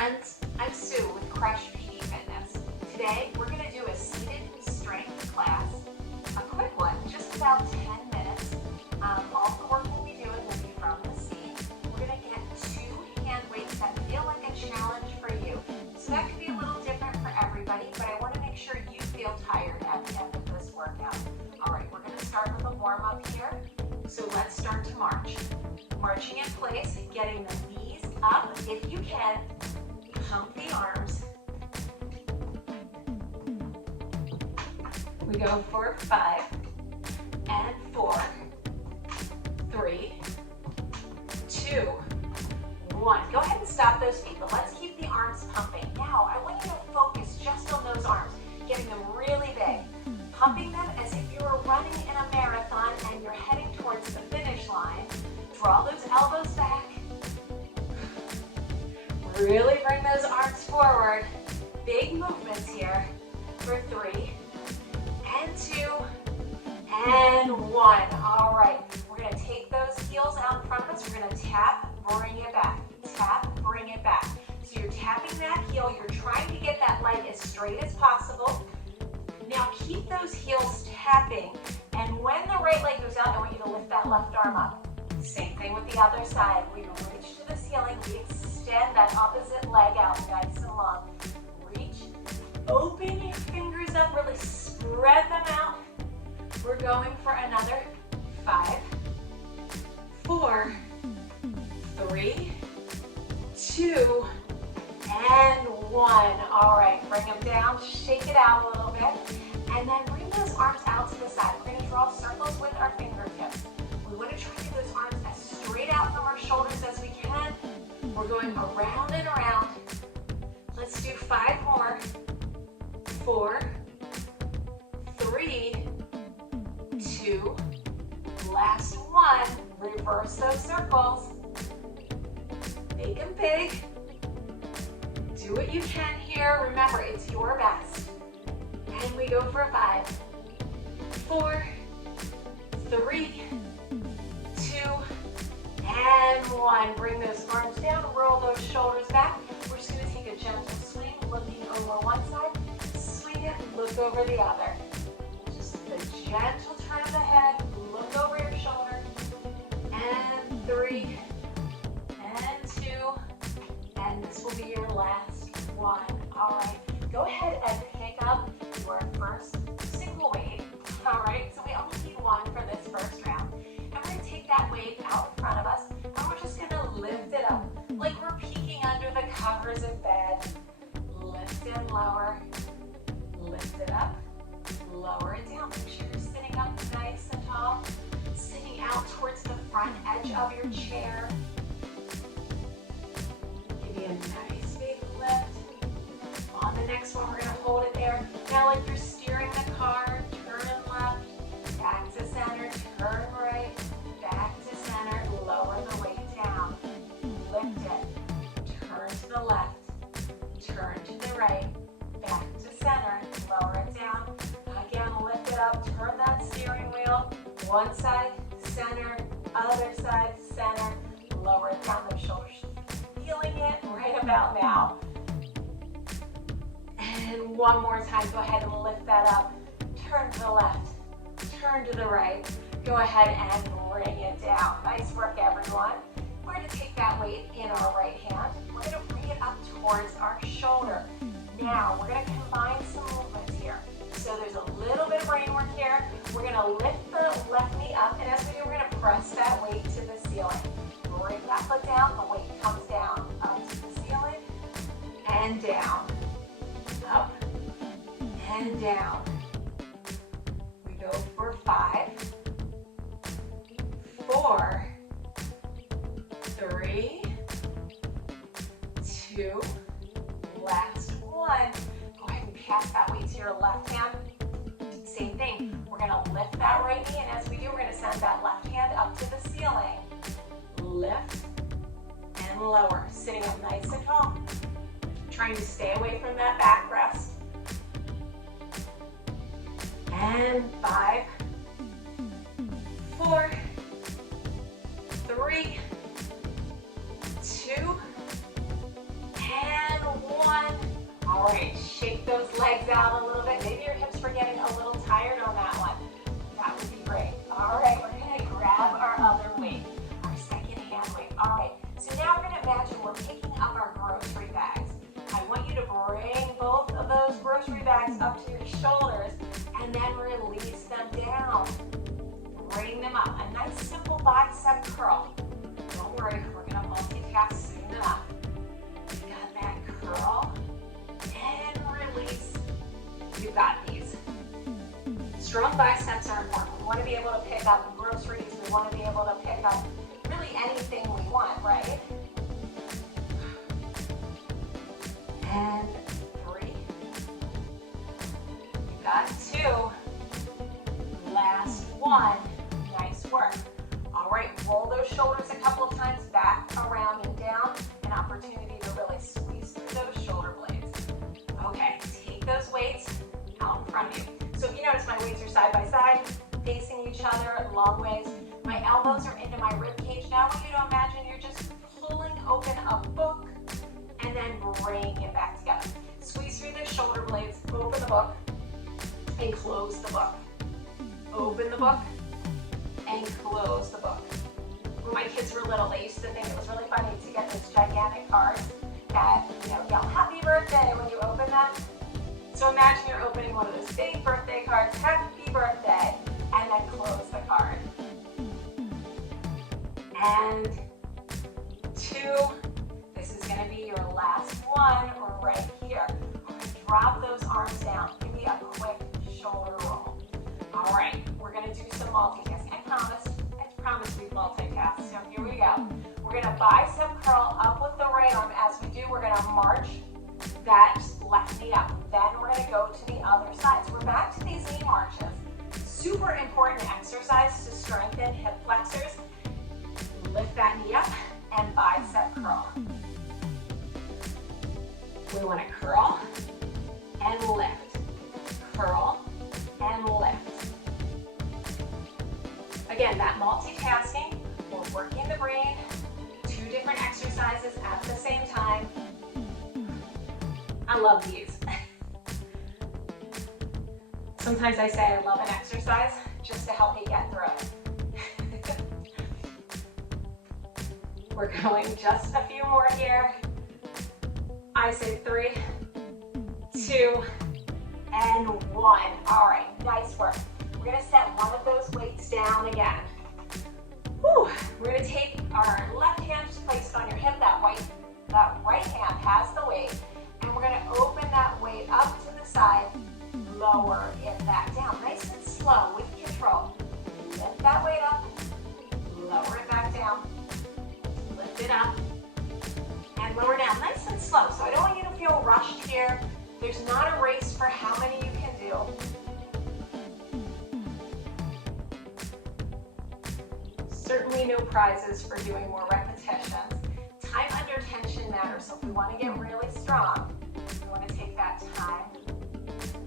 friends, I'm Sue with CrushPD Fitness. Today we're going to do a seated strength class, a quick one, just about 10 minutes. All the work we'll be doing will be from the seat. We're going to get 2 hand weights that feel like a challenge for you. So that could be a little different for everybody, but I want to make sure you feel tired at the end of this workout. All right, we're going to start with a warm-up here. So let's start to march. Marching in place, getting the knees up. If you can, pump the arms. We go for 5 and 4, 3, 2, 1. Go ahead and stop those feet, but let's keep the arms pumping. Now, I want you to focus just on those arms, getting them really big. Pumping them as if you were running in a marathon and you're heading towards the finish line. Draw those elbows back. Really bring those arms forward. Big movements here for 3 and 2 and 1. All right, we're going to take those heels out in front of us. We're going to tap, bring it back. Tap, bring it back. So you're tapping that heel. You're trying to get that leg as straight as possible. Now keep those heels tapping. And when the right leg goes out, I want you to lift that left arm up. Same thing with the other side. We reach to the ceiling. We extend that opposite leg out nice and long. Reach. Open your fingers up. Really spread them out. We're going for another 5, 4, 3, 2, and 1. All right, bring them down. Shake it out a little bit. And then bring those arms out to the side. We're going to draw circles with our fingertips. We want to try to get those arms as straight out from our shoulders as we can. We're going around and around. Let's do 5 more. 4, 3, 2, last 1. Reverse those circles. Make them big. Do what you can here. Remember, it's your best. And we go for 5, 4, 3, 2, and 1. Bring those arms down, roll those shoulders back. We're just going to take a gentle swing, looking over one side, swing it, look over the other. Just a gentle turn of the head, look over your shoulder, and 3, and 2, and this will be your last one. All right, go ahead and pick up your first single weight. All right, so we only need 1 for this first round. And we're going to take that weight out in front of us, and we're just going to lift it up like we're peeking under the covers of bed. Lift and lower. Lift it up. Lower it down. Make sure you're sitting up nice and tall. Sitting out towards the front edge of your chair. Give you a nice big lift. On the next one, we're going to hold it there. Now, like you're steering the car, turn left, back to center, turn right, back to center, lower the weight down. Lift it, turn to the left, turn to the right, back to center, lower it down. Again, lift it up, turn that steering wheel, one side, center, other side, center, lower it down, those shoulders. Feeling it right about now. And one more time, go ahead and lift that up. Turn to the left, turn to the right. Go ahead and bring it down. Nice work, everyone. We're going to take that weight in our right hand. We're going to bring it up towards our shoulder. Now, we're going to combine some movements here. So there's a little bit of brain work here. We're going to lift the left knee up, and as we do, we're going to press that weight to the ceiling. Bring that foot down, the weight comes down, up to the ceiling, and down. Up and down. We go for 5, 4, 3, 2, last 1. Go ahead and pass that weight to your left hand. Same thing. We're going to lift that right knee, and as we do, we're going to send that left hand up to the ceiling. Lift and lower. Sitting up nice and tall. Trying to stay away from that backrest. And 5, 4, 3, 2, and All right, shake those legs out a little bit. Maybe your hips were getting a little tired on that one. That would be great. All right, we're gonna grab our other weight, our second hand weight. All right, so now we're gonna imagine we're picking up our grocery bags. I want you to bring both of those grocery bags up to your shoulders and then release them down. Bring them up. A nice simple bicep curl. Don't worry, we're gonna multitask soon enough. You got that curl and release. You got these. Strong biceps are important. We want to be able to pick up groceries. We want to be able to pick up really anything we want, right? And 3. You got 2. Last 1. Nice work. All right, roll those shoulders a couple of times back, around, and down. An opportunity to really squeeze through those shoulder blades. Okay, take those weights out in front of you. So if you notice, my weights are side by side, facing each other, long ways. My elbows are into my rib cage. Now I want you to imagine you're just pulling open a book and then bringing it back together. Squeeze through the shoulder blades, open the book, and close the book. Open the book, and close the book. When my kids were little, they used to think it was really funny to get those gigantic cards that, yell happy birthday when you open them. So imagine you're opening one of those big birthday cards, happy birthday, and then close the card. And 2, this is gonna be your last one right here. Drop those arms down, give me a quick shoulder roll. All right, we're gonna do some multitasking. I promise we multitask, so here we go. We're gonna bicep curl up with the right arm. As we do, we're gonna march that left knee up. Then we're gonna go to the other side. So we're back to these knee marches. Super important exercise to strengthen hip flexors. Lift that knee up and bicep curl. We wanna curl and lift. Curl and lift. Again, that multitasking, we're working the brain, 2 different exercises at the same time. I love these. Sometimes I say I love an exercise just to help me get through it. We're going just a few more here. I say 3, 2, and 1. All right, nice work. We're gonna set one of those weights down again. Whew. We're gonna take our left hand just placed on your hip, that right hand has the weight, and we're gonna open that weight up to the side, lower it back down. Nice and slow with control. Lift that weight up, lower it back down, lift it up, and lower down. Nice and slow. So I don't want you to feel rushed here. There's not a race for how many you can do. Certainly no prizes for doing more repetitions. Time under tension matters, so if we want to get really strong, we want to take that time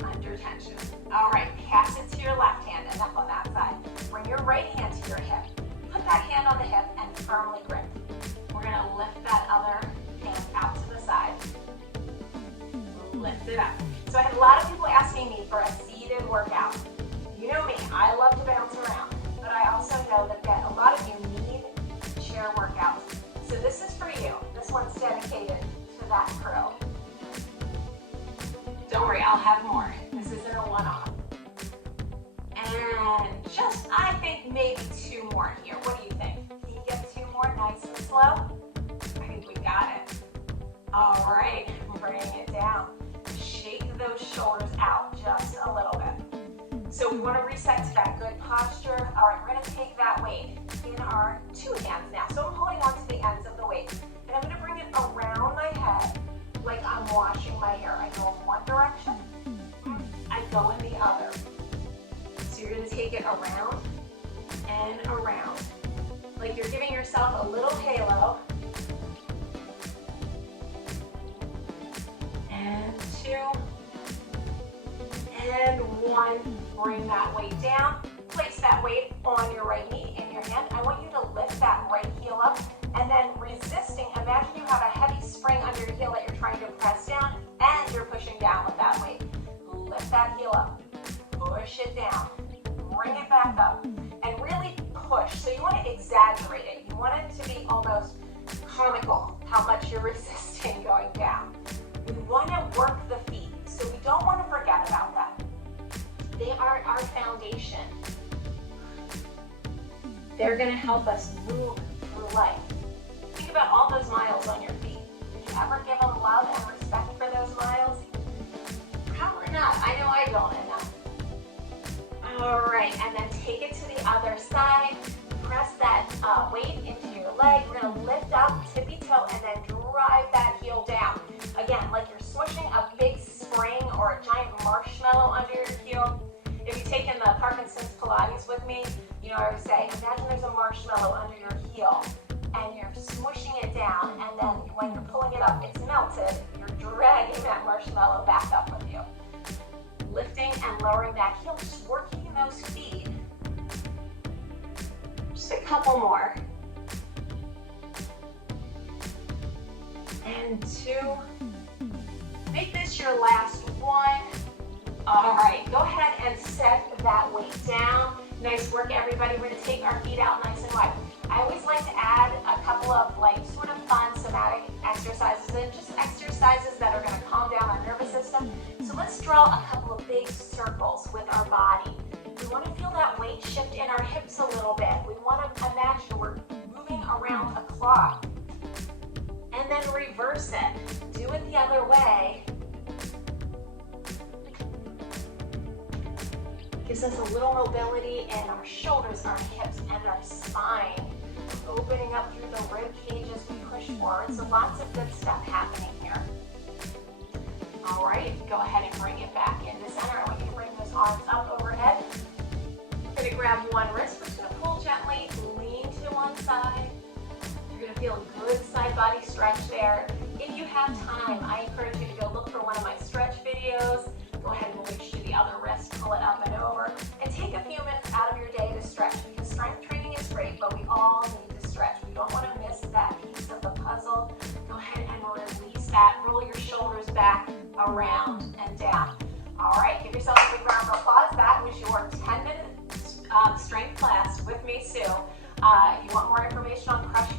under tension. All right, pass it to your left hand, enough on that side. Bring your right hand to your hip. Put that hand on the hip and firmly grip. We're going to lift that other hand out to the side. Lift it up. So I had a lot of people asking me for a seated workout. You know me, I love to bounce around. But I also know that a lot of you need chair workouts. So this is for you. This one's dedicated to that crew. Don't worry, I'll have more. This isn't a one-off. And just, I think maybe 2 more here. What do you think? Can you get 2 more nice and slow? I think we got it. All right, bring it down. Shake those shoulders out just a little bit. So we want to reset to that good posture. All right, we're going to take that weight in our 2 hands now. So I'm holding on to the ends of the weight. And I'm going to bring it around my head like I'm washing my hair. I go in one direction, I go in the other. So you're going to take it around and around. Like you're giving yourself a little halo. And 2. And 1. Bring that weight down. Place that weight on your right knee in your hand. I want you to lift that right heel up and then resisting. Imagine you have a heavy spring under your heel that you're trying to press down and you're pushing almost comical how much you're resisting going down. We want to work the feet, so we don't want to forget about them. They are our foundation. They're going to help us move through life. Think about all those miles on your feet. Did you ever give them love and respect for those miles? Probably not. I know I don't enough. All right, and then take it to the other side. Press that weight into your leg. We're going to lift up, tippy toe, and then drive that heel down. Again, like you're swishing a big spring or a giant marshmallow under your heel. If you've taken the Parkinson's Pilates with me, you know, I would say, imagine there's a marshmallow under your heel and you're smushing it down, and then when you're pulling it up, it's melted. You're dragging that marshmallow back up with you. Lifting and lowering that heel, just working those feet. Just a couple more. And 2. Make this your last one. All right, go ahead and set that weight down. Nice work, everybody. We're gonna take our feet out nice and wide. I always like to add a couple of sort of fun somatic exercises in, just exercises that are gonna calm down our nervous system. So let's draw a couple of big circles with our body. We wanna feel that weight shift in our hips a little bit. We wanna imagine we're moving around a clock. And then reverse it. Do it the other way. Gives us a little mobility in our shoulders, our hips, and our spine. Opening up through the rib cage as we push forward. So lots of good stuff happening here. All right, go ahead and bring it back into center. I want you to bring those arms up overhead. We're gonna grab one wrist. We're just gonna pull gently, lean to one side. You're gonna feel a good side body stretch there. If you have time, I encourage you to go look for one of my stretch videos. Go ahead and reach to the other wrist, pull it up and over, and take a few minutes out of your day to stretch, because strength training is great, but we all need to stretch. We don't want to miss that piece of the puzzle. Go ahead and release that. Roll your shoulders back, around, and down. All right, give yourself a big round of applause. That was your 10-minute strength class with me, Sue. If you want more information on CrushPD